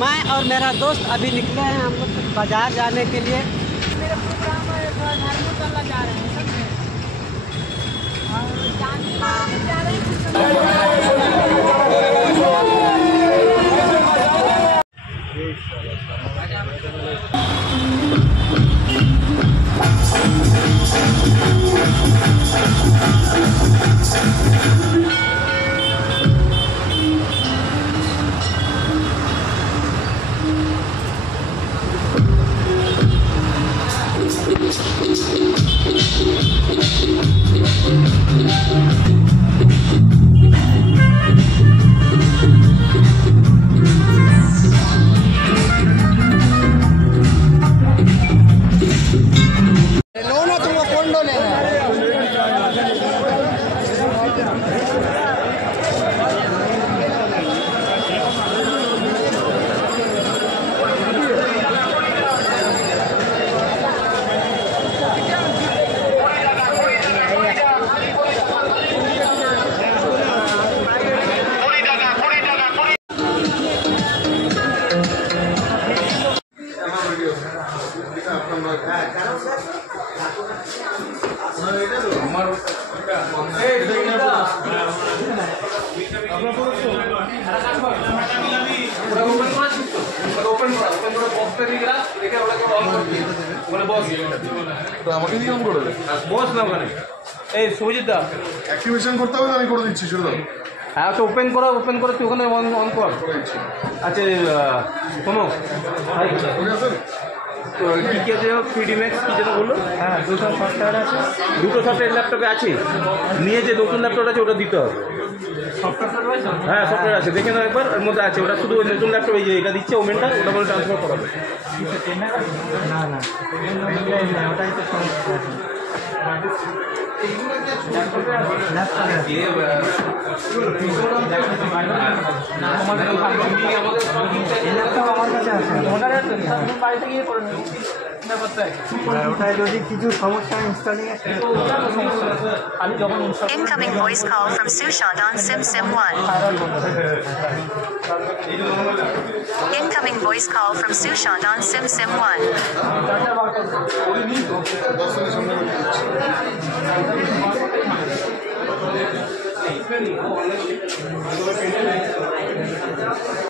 मैं और मेरा दोस्त अभी निकले हैं हम लोग बाजार जाने के लिए। मेरा प्रोग्राम है, थोड़ा धर्मशाला जा रहे हैं समझे, और जा रहे সুজিতা অ্যাক্টিভেশন করতে হবে, আমি করে দিচ্ছি। শুধু হ্যাঁ, তো ওপেন করো তুই ওখানে অন কর। আচ্ছা শোনো, কী কী আছে 3D Max কী যেন বললো? হ্যাঁ, দুটো সফটওয়্যার আছে, দুটো সফটওয়্যার ল্যাপটপে আছে। নিয়ে যে নতুন ল্যাপটপ আছে ওটা দিতে হবে। হ্যাঁ, সফটওয়্যার আছে, দেখে নাও একবার, ওর মধ্যে আছে। ওটা শুধু ওই নতুন ল্যাপটপ এই যে এটা দিচ্ছে ওমেনটা, ওটা বলে ট্রান্সফার করাবে। না না, ওটাই তো সমস্যা আছে। Incoming voice call from Sushant on SimSim1. Incoming voice call from Sushant on SimSim1.